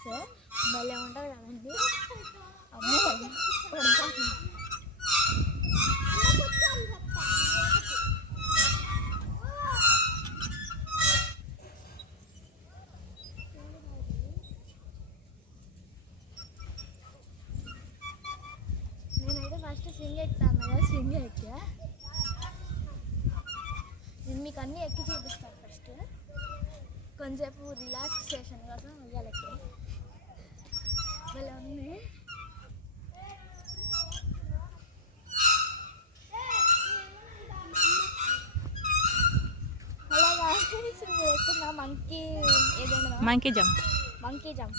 వస్తే భలే ఉంటుంది కదండి. అమ్మో పడిపోతుంది. నేనైతే ఫస్ట్ స్వింగ్ ఎక్కుతాను కదా స్వింగ్ ఎక్కా. నేను మీకు అన్నీ ఎక్కి చూపిస్తాను ఫస్ట్ కొంచెంసేపు రిలాక్సేషన్ కోసం ఉయ్యాలెక్కి భలే ఉంది మంకీ ఏదైనా మంకీ జంప్ మంకీ జంప్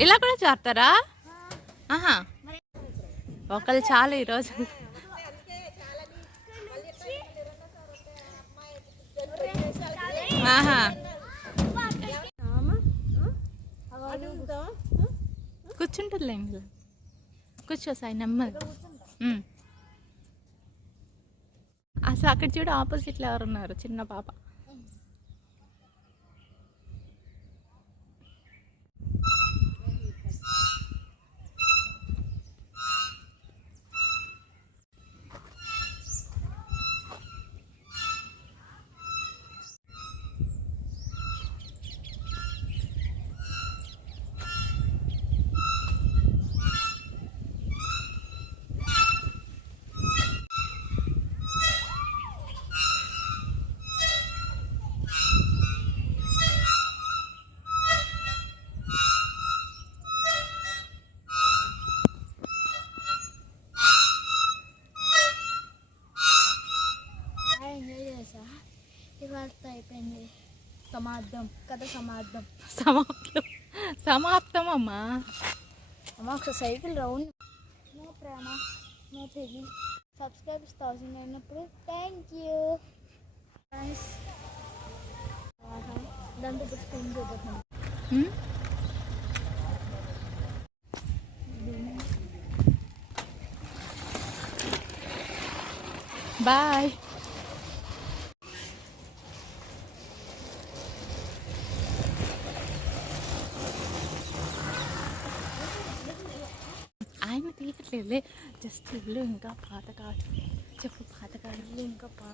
ఇలా కూడా చేస్తారా? ఆహా. ఒకళ్ళు చాలు ఈరోజు ఆహా. కూర్చుంటుందిలే ఇందులో. కూర్చో సాయి నెమ్మది. అసలు అక్కడ చూడు ఆపోజిట్లో ఎవరు ఉన్నారు చిన్న పాప. అయిపోయింది సమార్థం కథ సమార్థం సమాప్తం సమాప్తం అమ్మా అమ్మ ఒకసారి సైకిల్ రౌండ్ నో ప్రేమ నో తెగి సబ్స్క్రైబర్స్ థౌసండ్ అయినప్పుడు థ్యాంక్ యూ దాంతో ఇప్పుడు స్క్రీన్ చూపిస్తున్నాను ఉమ్? బాయ్ ఆయన తీయట్లేదులే జస్ట్ ఇల్లు ఇంకా పాతకాలం చెప్పు పాతకాలం ఇల్లు ఇంకా పా